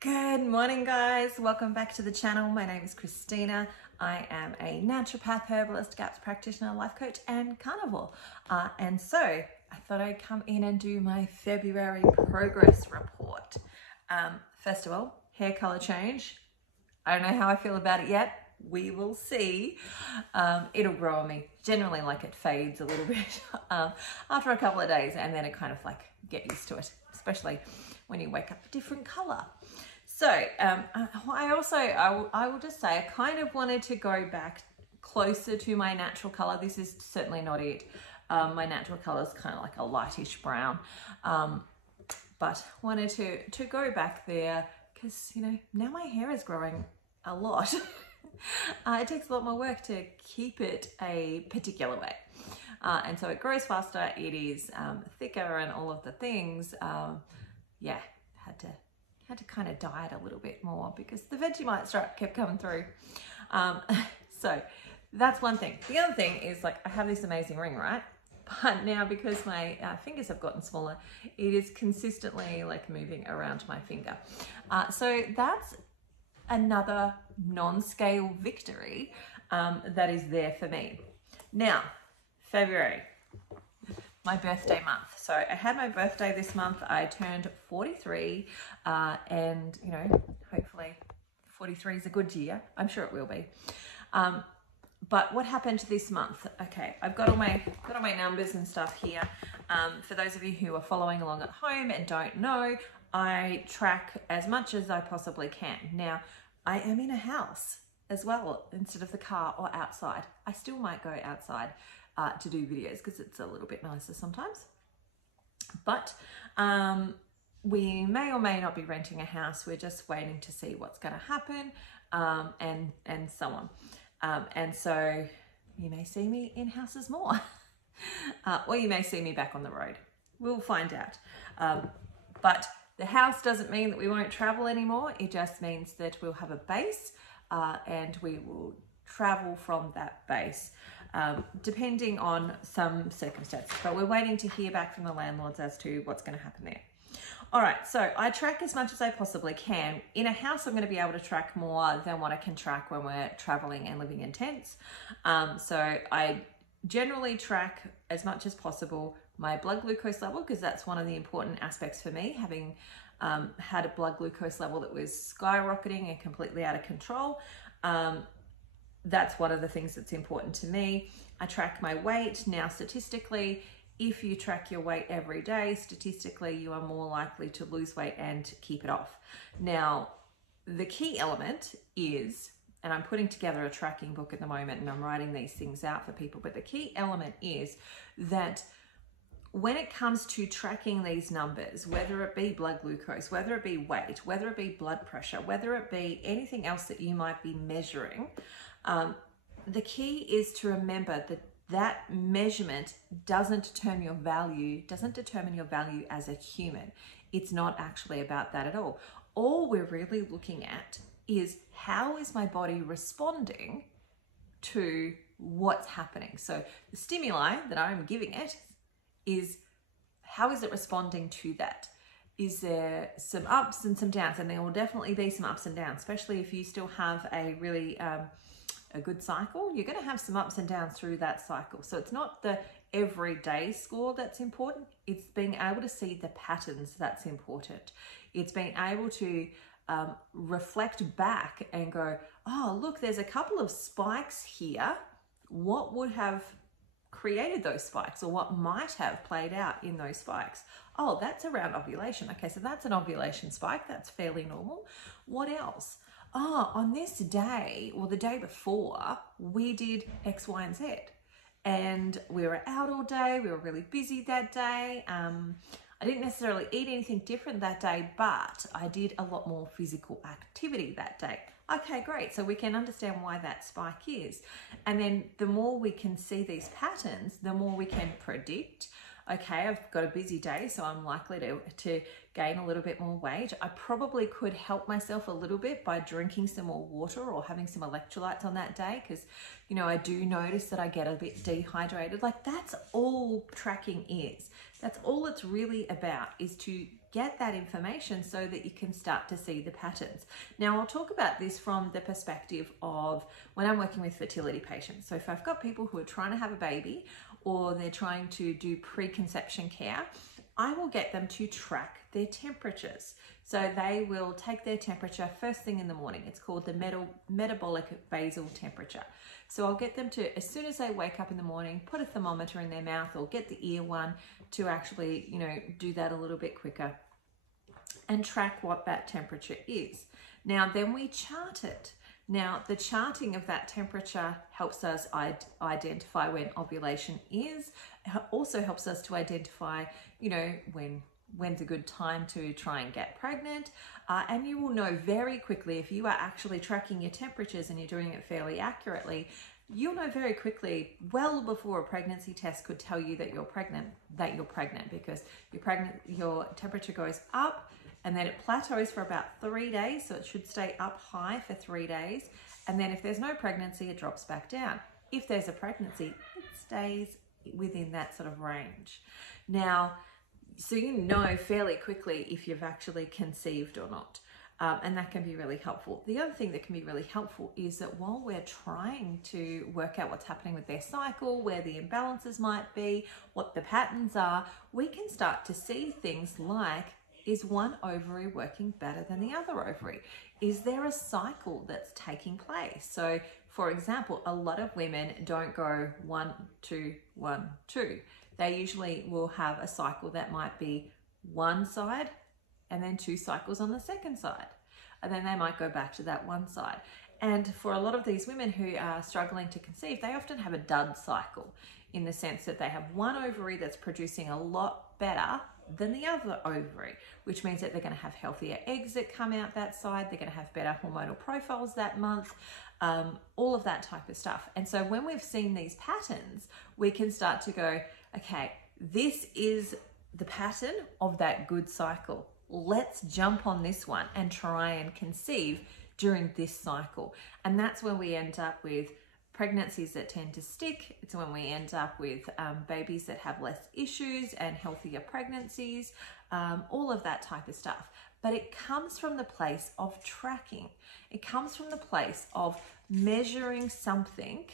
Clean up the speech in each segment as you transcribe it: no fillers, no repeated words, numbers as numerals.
Good morning, guys. Welcome back to the channel. My name is Christina. I am a naturopath, herbalist, GAPS practitioner, life coach, and carnivore. And so I thought I'd come in and do my February progress report. First of all, hair color change. I don't know how I feel about it yet. We will see. It'll grow on me. Generally, like, it fades a little bit after a couple of days, and then it kind of like get used to it, especially when you wake up a different color. So I will just say I kind of wanted to go back closer to my natural color. This is certainly not it. My natural color is kind of like a lightish brown, but wanted to go back there because, you know, now my hair is growing a lot. It takes a lot more work to keep it a particular way. And so it grows faster, it is thicker and all of the things. Yeah, had to kind of diet a little bit more because the Vegemite stripe kept coming through. So that's one thing. The other thing is, like, I have this amazing ring, right? But now because my fingers have gotten smaller, it is consistently like moving around my finger. So that's another non-scale victory that is there for me. Now, February, my birthday month. So I had my birthday this month. I turned 43 and, you know, hopefully 43 is a good year. I'm sure it will be. But what happened this month? Okay, I've got all my numbers and stuff here. For those of you who are following along at home and don't know, I track as much as I possibly can. Now, I am in a house as well instead of the car or outside. I still might go outside to do videos because it's a little bit nicer sometimes. But we may or may not be renting a house. We're just waiting to see what's going to happen and so on. And so you may see me in houses more or you may see me back on the road. We'll find out. But the house doesn't mean that we won't travel anymore. It just means that we'll have a base and we will travel from that base. Depending on some circumstances, but we're waiting to hear back from the landlords as to what's going to happen there. All right, so I track as much as I possibly can. In a house, I'm going to be able to track more than what I can track when we're traveling and living in tents. So I generally track as much as possible my blood glucose level, because that's one of the important aspects for me, having had a blood glucose level that was skyrocketing and completely out of control. That's one of the things that's important to me. I track my weight. Now, statistically, if you track your weight every day, statistically, you are more likely to lose weight and keep it off. Now, the key element is, and I'm putting together a tracking book at the moment and I'm writing these things out for people, but the key element is that when it comes to tracking these numbers, whether it be blood glucose, whether it be weight, whether it be blood pressure, whether it be anything else that you might be measuring, the key is to remember that that measurement doesn't determine your value as a human. It's not actually about that at all. All we're really looking at is, how is my body responding to what's happening? So the stimuli that I'm giving it is, how is it responding to that? Is there some ups and some downs? And there will definitely be some ups and downs, especially if you still have a really a good cycle. You're going to have some ups and downs through that cycle. So it's not the everyday score that's important. It's being able to see the patterns that's important. It's being able to reflect back and go, oh, look, there's a couple of spikes here. What would have created those spikes, or what might have played out in those spikes? Oh, that's around ovulation. Okay, so that's an ovulation spike. That's fairly normal. What else? Oh, on this day or the day before, we did X, Y, and Z. And we were out all day. We were really busy that day. I didn't necessarily eat anything different that day, but I did a lot more physical activity that day. Okay, great. So we can understand why that spike is. And then the more we can see these patterns, the more we can predict, okay, I've got a busy day, so I'm likely to gain a little bit more weight. I probably could help myself a little bit by drinking some more water or having some electrolytes on that day, because, you know, I do notice that I get a bit dehydrated. Like, that's all tracking is. That's all it's really about, is to get that information so that you can start to see the patterns. Now, I'll talk about this from the perspective of when I'm working with fertility patients. So if I've got people who are trying to have a baby or they're trying to do preconception care, I will get them to track their temperatures. So they will take their temperature first thing in the morning. It's called the metabolic basal temperature. So I'll get them to, as soon as they wake up in the morning, put a thermometer in their mouth or get the ear one to actually, you know, do that a little bit quicker and track what that temperature is. Now, then we chart it. Now, the charting of that temperature helps us identify when ovulation is. It also helps us to identify, you know, when's a good time to try and get pregnant. And you will know very quickly if you are actually tracking your temperatures and you're doing it fairly accurately. You'll know very quickly, well before a pregnancy test could tell you that you're pregnant, because your temperature goes up and then it plateaus for about 3 days. So it should stay up high for 3 days. And then if there's no pregnancy, it drops back down. If there's a pregnancy, it stays within that sort of range. Now, so you know fairly quickly if you've actually conceived or not. And that can be really helpful. The other thing that can be really helpful is that while we're trying to work out what's happening with their cycle, where the imbalances might be, what the patterns are, we can start to see things like, is one ovary working better than the other ovary? Is there a cycle that's taking place? So for example, a lot of women don't go 1, 2, 1, 2. They usually will have a cycle that might be one side and then 2 cycles on the second side. And then they might go back to that one side. And for a lot of these women who are struggling to conceive, they often have a dud cycle in the sense that they have one ovary that's producing a lot better than the other ovary, which means that they're going to have healthier eggs that come out that side. They're going to have better hormonal profiles that month, all of that type of stuff. And so when we've seen these patterns, we can start to go, okay, this is the pattern of that good cycle. Let's jump on this one and try and conceive during this cycle. And that's when we end up with pregnancies that tend to stick. It's when we end up with babies that have less issues and healthier pregnancies, all of that type of stuff. But it comes from the place of tracking. It comes from the place of measuring something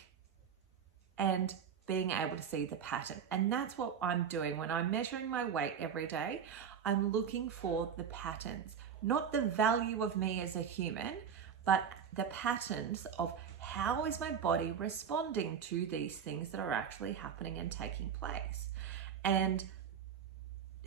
and being able to see the pattern. And that's what I'm doing when I'm measuring my weight every day. I'm looking for the patterns, not the value of me as a human, but the patterns of how is my body responding to these things that are actually happening and taking place. And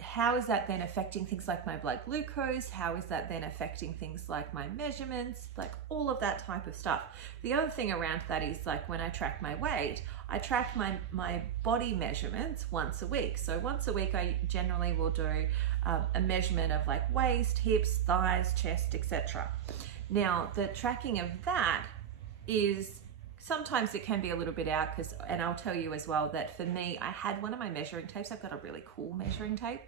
how is that then affecting things like my blood glucose? How is that then affecting things like my measurements, like all of that type of stuff? The other thing around that is like when I track my weight, I track my body measurements once a week. So once a week, I generally will do a measurement of like waist, hips, thighs, chest, etc. Now, the tracking of that is sometimes it can be a little bit out and I'll tell you as well that for me, I had one of my measuring tapes. I've got a really cool measuring tape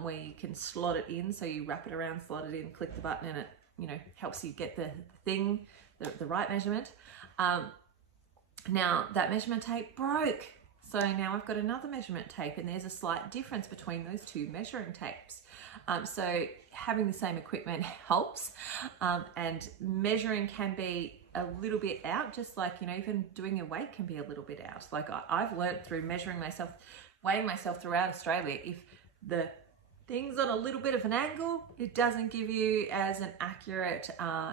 where you can slot it in. So you wrap it around, slot it in, click the button, and it, you know, helps you get the thing, the right measurement. Now that measurement tape broke. So now I've got another measurement tape and there's a slight difference between those 2 measuring tapes. So having the same equipment helps, and measuring can be a little bit out, just like, you know, even doing your weight can be a little bit out. Like I've learned through measuring myself, weighing myself throughout Australia, if the thing's on a little bit of an angle, it doesn't give you as an accurate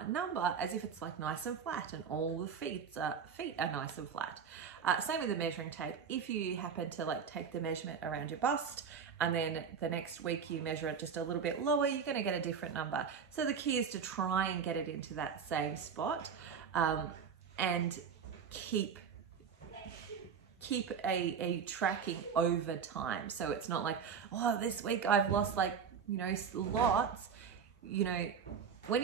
number as if it's like nice and flat and all the feet are nice and flat. Same with the measuring tape. If you happen to like take the measurement around your bust and then the next week you measure it just a little bit lower, you're going to get a different number. So the key is to try and get it into that same spot, and keep a tracking over time. So it's not like, oh, this week I've lost like, you know, lots. You know, when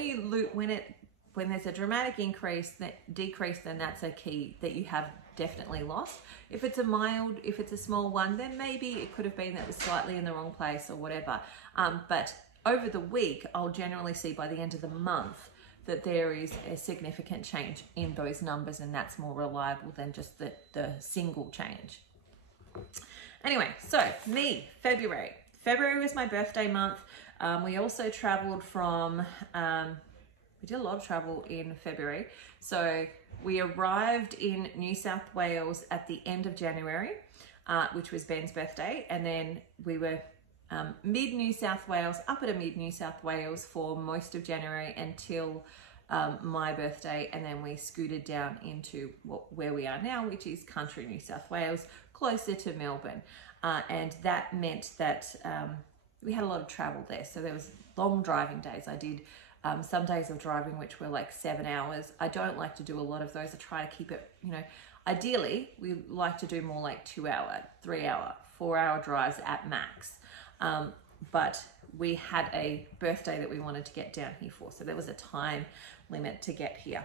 there's a dramatic decrease, then that's a key that you have definitely lost. If it's a small one, then maybe it could have been that it was slightly in the wrong place or whatever. But over the week, I'll generally see by the end of the month that there is a significant change in those numbers, and that's more reliable than just the single change. Anyway, so me, February was my birthday month. We also traveled from, we did a lot of travel in February. So we arrived in New South Wales at the end of January, which was Ben's birthday. And then we were mid New South Wales, up at a mid New South Wales for most of January until my birthday. And then we scooted down into where we are now, which is country New South Wales, closer to Melbourne. And that meant that we had a lot of travel there. So there was long driving days. I did some days of driving which were like 7 hours. I don't like to do a lot of those. I try to keep it, you know, ideally we like to do more like 2 hour, 3 hour, 4 hour drives at max. But we had a birthday that we wanted to get down here for. So there was a time limit to get here.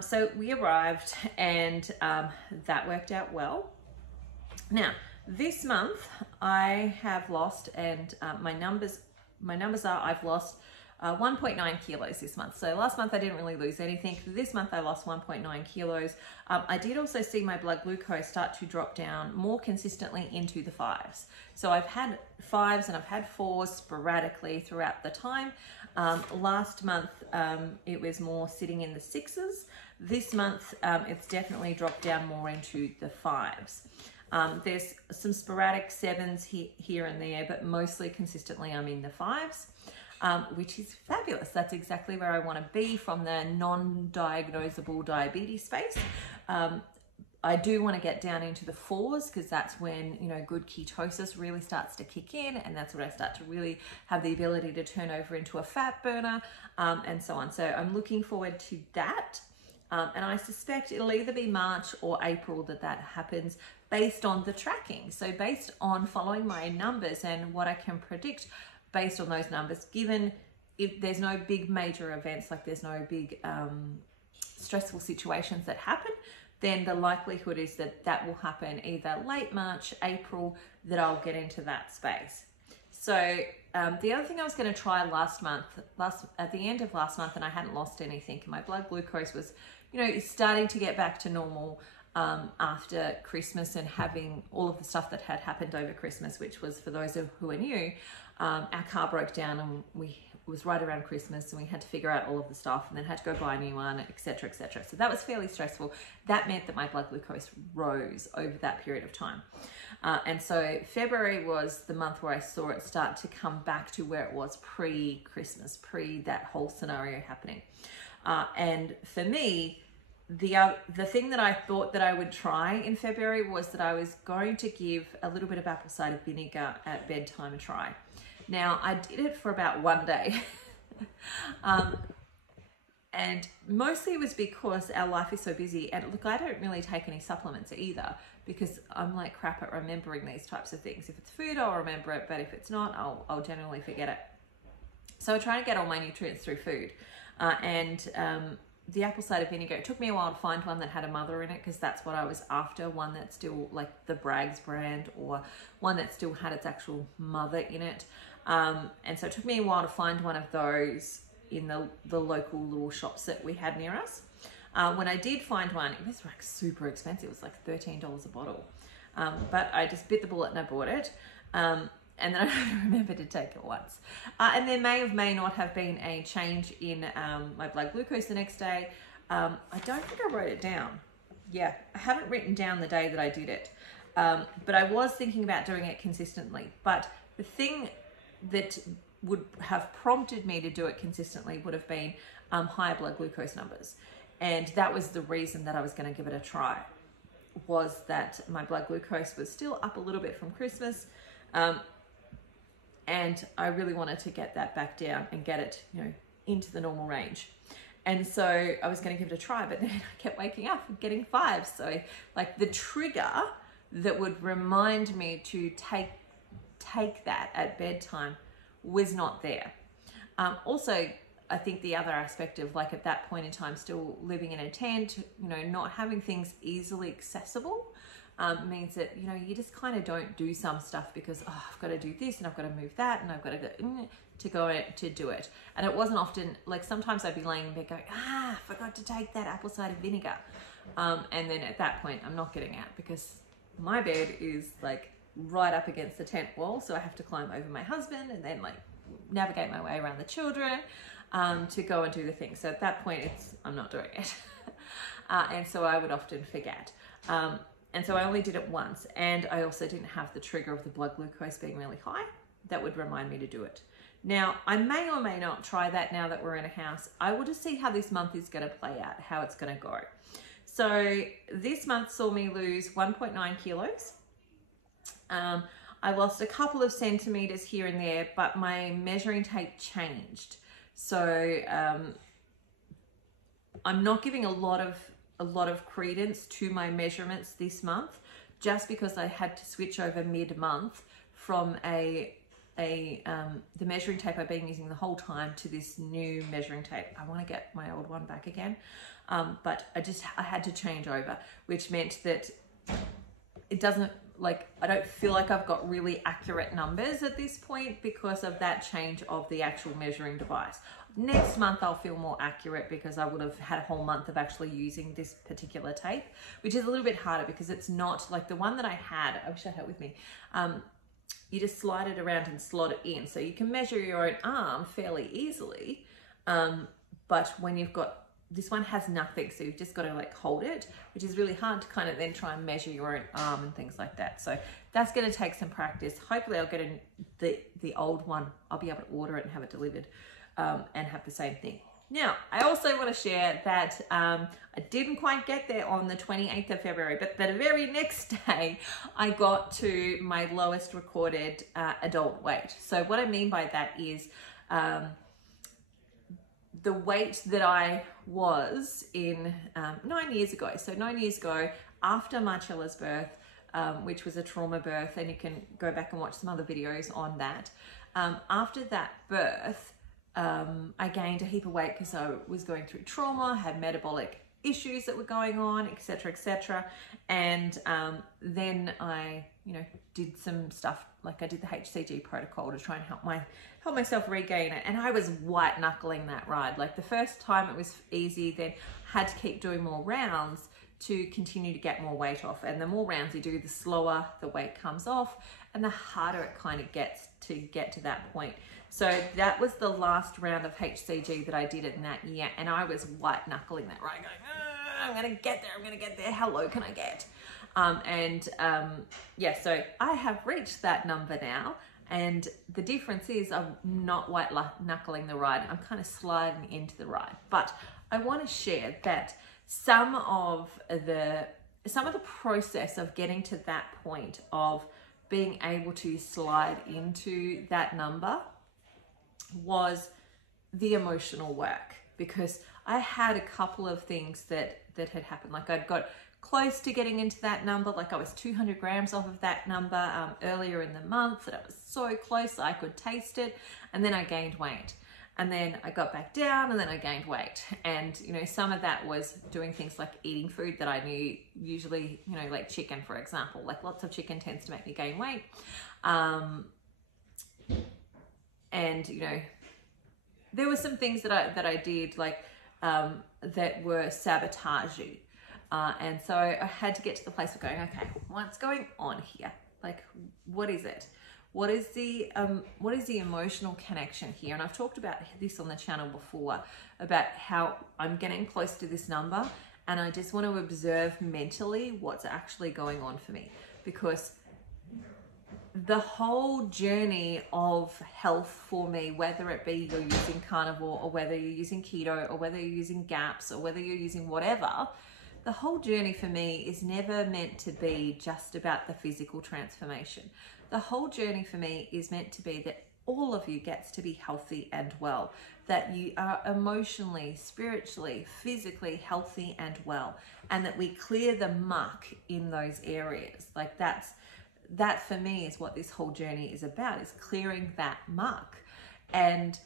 So we arrived and that worked out well. Now, this month I have lost, and my numbers are I've lost 1.9 kilos this month. So last month I didn't really lose anything. This month I lost 1.9 kilos. I did also see my blood glucose start to drop down more consistently into the 5s. So I've had 5s and I've had 4s sporadically throughout the time. Last month it was more sitting in the 6s. This month it's definitely dropped down more into the 5s. There's some sporadic 7s here and there, but mostly consistently I'm in the 5s. Which is fabulous. That's exactly where I want to be from the non-diagnosable diabetes space. I do want to get down into the 4s because that's when, you know, good ketosis really starts to kick in, and that's when I start to really have the ability to turn over into a fat burner, and so on. So I'm looking forward to that. And I suspect it'll either be March or April that happens based on the tracking. So based on following my numbers and what I can predict based on those numbers, given if there's no big major events, like there's no big stressful situations that happen, then the likelihood is that will happen either late March, April, that I'll get into that space. So the other thing I was going to try at the end of last month, and I hadn't lost anything, and my blood glucose was, you know, is starting to get back to normal after Christmas and having all of the stuff that had happened over Christmas, which was, for those who are new, our car broke down and it was right around Christmas, and we had to figure out all of the stuff and then had to go buy a new one, etc., etc. So that was fairly stressful. That meant that my blood glucose rose over that period of time. And so February was the month where I saw it start to come back to where it was pre-Christmas, pre that whole scenario happening. And for me, the thing that I thought that I would try in February was that I was going to give a little bit of apple cider vinegar at bedtime a try. Now, I did it for about 1 day. And mostly it was because our life is so busy. And look, I don't really take any supplements either, because I'm like crap at remembering these types of things. If it's food, I'll remember it, but if it's not, I'll generally forget it. So I try to get all my nutrients through food. The apple cider vinegar, it took me a while to find one that had a mother in it, because that's what I was after, one that still, like the Bragg's brand, or one that still had its actual mother in it. And so it took me a while to find one of those in the local little shops that we had near us. When I did find one, it was like super expensive. It was like $13 a bottle. But I just bit the bullet and I bought it. And then I remembered to take it once. And there may not have been a change in my blood glucose the next day. I don't think I wrote it down. Yeah, I haven't written down the day that I did it. But I was thinking about doing it consistently. But the thing that would have prompted me to do it consistently would have been higher blood glucose numbers. And that was the reason that I was going to give it a try, was that my blood glucose was still up a little bit from Christmas. And I really wanted to get that back down and get it, you know, into the normal range. And so I was going to give it a try, but then I kept waking up and getting 5s. So like the trigger that would remind me to take that at bedtime was not there. Also, I think the other aspect of, like, at that point in time, still living in a tent, you know, not having things easily accessible, means that, you know, you just kind of don't do some stuff because, oh, I've got to do this and I've got to move that and I've got to do it. And it wasn't often, like, sometimes I'd be laying in bed going, I forgot to take that apple cider vinegar. And then at that point, I'm not getting out because my bed is like right up against the tent wall. So I have to climb over my husband and then like navigate my way around the children, to go and do the thing. So at that point, I'm not doing it. And so I would often forget. And so I only did it once, and I also didn't have the trigger of the blood glucose being really high. That would remind me to do it. Now, I may or may not try that now that we're in a house. I will just see how this month is going to play out, how it's going to go. So this month saw me lose 1.9 kilos. I lost a couple of centimeters here and there, but my measuring tape changed. So I'm not giving a lot of credence to my measurements this month, just because I had to switch over mid-month from the measuring tape I've been using the whole time to this new measuring tape. I want to get my old one back again, but I had to change over, which meant that it doesn't, like, I don't feel like I've got really accurate numbers at this point because of that change of the actual measuring device. Next month I'll feel more accurate because I would have had a whole month of actually using this particular tape, which is a little bit harder because it's not like the one that I had. I wish I had it with me. You just slide it around and slot it in, so you can measure your own arm fairly easily. But when you've got, this one has nothing, so you've just got to like hold it, which is really hard to kind of then try and measure your own arm and things like that. So that's going to take some practice. Hopefully I'll get the old one. I'll be able to order it and have it delivered, and have the same thing. Now, I also want to share that I didn't quite get there on the 28th of February, but the very next day, I got to my lowest recorded adult weight. So what I mean by that is the weight that I was in 9 years ago. So 9 years ago, after Marcella's birth, which was a trauma birth, and you can go back and watch some other videos on that. After that birth, I gained a heap of weight because I was going through trauma, had metabolic issues that were going on, etc., etc. And then I, did some stuff, like I did the HCG protocol to try and help myself regain it. And I was white knuckling that ride. Like the first time it was easy, then had to keep doing more rounds to continue to get more weight off. And the more rounds you do, the slower the weight comes off and the harder it kind of gets to get to that point. So that was the last round of HCG that I did in that year. And I was white knuckling that ride, going, I'm going to get there. How low can I get? Yeah, so I have reached that number now. And the difference is I'm not white knuckling the ride. I'm kind of sliding into the ride. But I want to share that some of the process of getting to that point of being able to slide into that number was the emotional work, because I had a couple of things that had happened. Like I'd got close to getting into that number, like I was 200 grams off of that number earlier in the month, that I was so close I could taste it, and then I gained weight. And then I got back down, and then I gained weight. And, some of that was doing things like eating food that I knew usually, like chicken, for example. Like lots of chicken tends to make me gain weight. And, there were some things that I did, like, that were sabotagey. And so I had to get to the place of going, okay, what's going on here? Like, what is it? What is the emotional connection here? And I've talked about this on the channel before, about how I'm getting close to this number and I just want to observe mentally what's actually going on for me, because the whole journey of health for me, whether it be you're using carnivore or whether you're using keto or whether you're using GAPS or whether you're using whatever, the whole journey for me is never meant to be just about the physical transformation. The whole journey for me is meant to be that all of you gets to be healthy and well, that you are emotionally, spiritually, physically healthy and well, and that we clear the muck in those areas. Like that for me is what this whole journey is about, is clearing that muck. And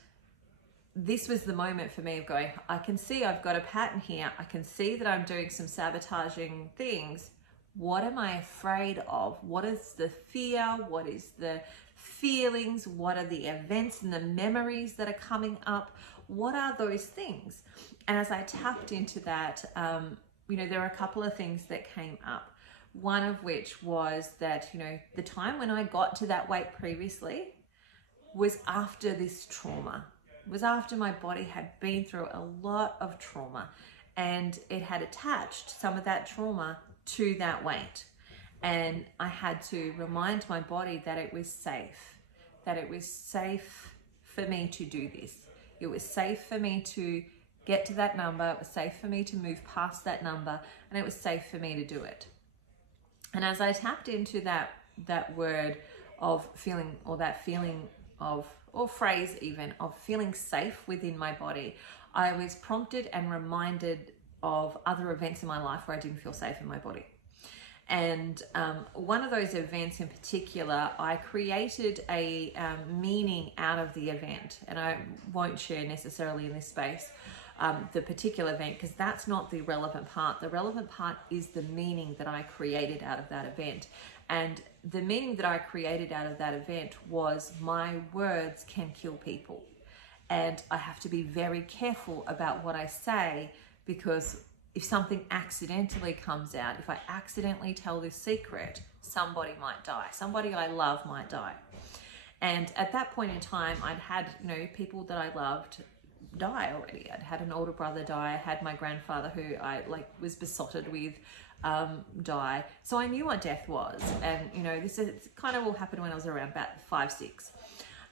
this was the moment for me of going, I can see I've got a pattern here. I can see that I'm doing some sabotaging things. What am I afraid of? What is the fear? What is the feelings? What are the events and the memories that are coming up? What are those things? And as I tapped into that, there were a couple of things that came up. One of which was that, the time when I got to that weight previously was after this trauma. It was after my body had been through a lot of trauma, and it had attached some of that trauma to that weight. And I had to remind my body that it was safe, for me to do this. It was safe for me to get to that number. It was safe for me to move past that number, and it was safe for me to do it. And as I tapped into that word of feeling, or that feeling of, or phrase even, of feeling safe within my body, I was prompted and reminded of other events in my life where I didn't feel safe in my body. And one of those events in particular, I created a meaning out of the event, and I won't share necessarily in this space the particular event, because that's not the relevant part. The relevant part is the meaning that I created out of that event. And the meaning that I created out of that event was, my words can kill people. And I have to be very careful about what I say, because if something accidentally comes out, if I accidentally tell this secret, somebody might die. Somebody I love might die. And at that point in time, I'd had, people that I loved die already. I'd had an older brother die. I had my grandfather, who I was besotted with, die. So I knew what death was. And, this is kind of all happened when I was around about 5, 6.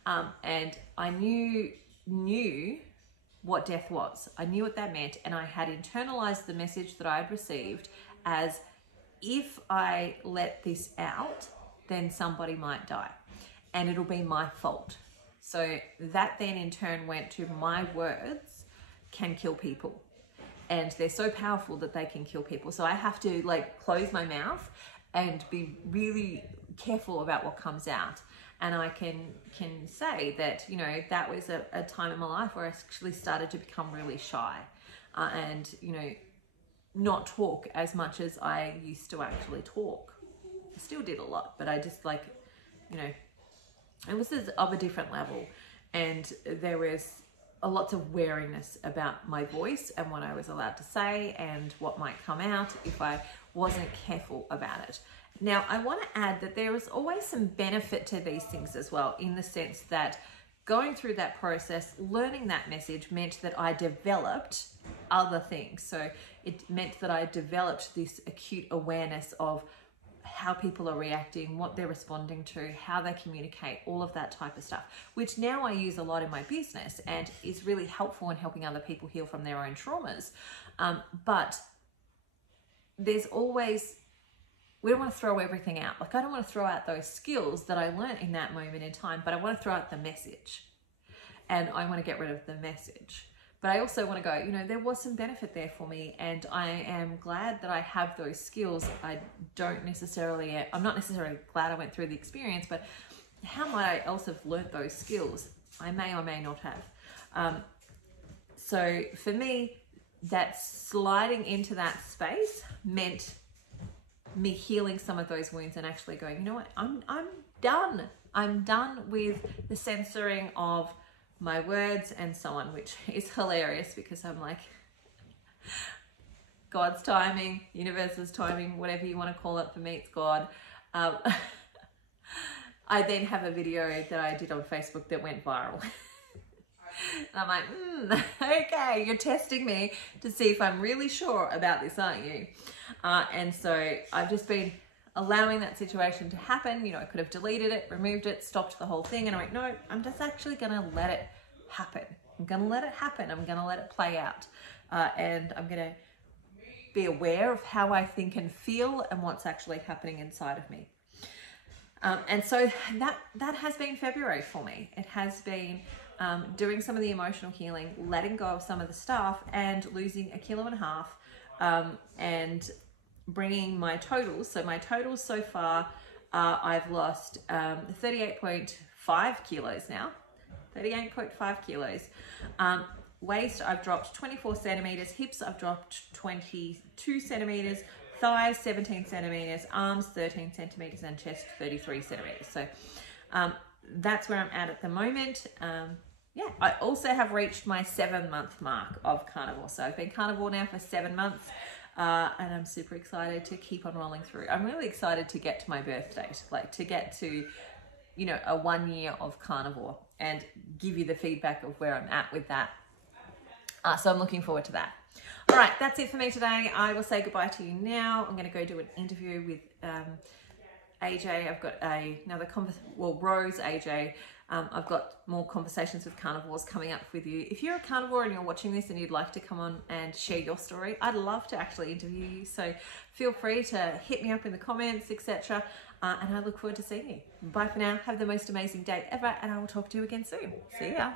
And I knew what death was. I knew what that meant, and I had internalized the message that I had received as, if I let this out, then somebody might die, and it'll be my fault. So that then in turn went to, my words can kill people, and they're so powerful that they can kill people. So I have to close my mouth and be really careful about what comes out. And I can say that, that was a time in my life where I actually started to become really shy, and, not talk as much as I used to actually talk. I still did a lot, but I just it was of a different level. And there was lots of wariness about my voice and what I was allowed to say and what might come out if I wasn't careful about it. Now, I want to add that there is always some benefit to these things as well, in the sense that going through that process, learning that message, meant that I developed other things. So it meant that I developed this acute awareness of how people are reacting, what they're responding to, how they communicate, all of that type of stuff, which now I use a lot in my business and is really helpful in helping other people heal from their own traumas. But there's always, we don't want to throw everything out. I don't want to throw out those skills that I learned in that moment in time, but I want to throw out the message, and I want to get rid of the message. But I also want to go, there was some benefit there for me, and I am glad that I have those skills. I'm not necessarily glad I went through the experience, but how might I else have learned those skills? I may or may not have. So for me, that sliding into that space meant me healing some of those wounds and actually going, you know what, I'm done. I'm done with the censoring of my words and so on, which is hilarious, because I'm like, God's timing, universe's timing, whatever you want to call it. For me, it's God. I then have a video that I did on Facebook that went viral. And I'm like, okay, you're testing me to see if I'm really sure about this, aren't you? And so I've just been allowing that situation to happen. I could have deleted it, removed it, stopped the whole thing. And I'm like, no, I'm just actually going to let it happen. I'm going to let it happen. I'm going to let it play out. And I'm going to be aware of how I think and feel and what's actually happening inside of me. And so that has been February for me. It has been doing some of the emotional healing, letting go of some of the stuff, and losing 1.5 kilos, and bringing my totals. So my totals so far, I've lost 38.5 kilos now. 38.5 kilos. Waist, I've dropped 24 centimeters. Hips, I've dropped 22 centimeters. Thighs, 17 centimeters. Arms, 13 centimeters. And chest, 33 centimeters. So that's where I'm at the moment. Yeah, I also have reached my 7-month mark of carnivore. So I've been carnivore now for 7 months. And I'm super excited to keep on rolling through. I'm really excited to get to my birth date, to get to, a 1 year of carnivore. and give you the feedback of where I'm at with that. So I'm looking forward to that. All right, that's it for me today. I will say goodbye to you now. I'm going to go do an interview with AJ. I've got Rose, AJ. I've got more conversations with carnivores coming up with you. If you're a carnivore and you're watching this and you'd like to come on and share your story, I'd love to actually interview you. So feel free to hit me up in the comments, etc. And I look forward to seeing you. Bye for now. Have the most amazing day ever, and I will talk to you again soon. See ya.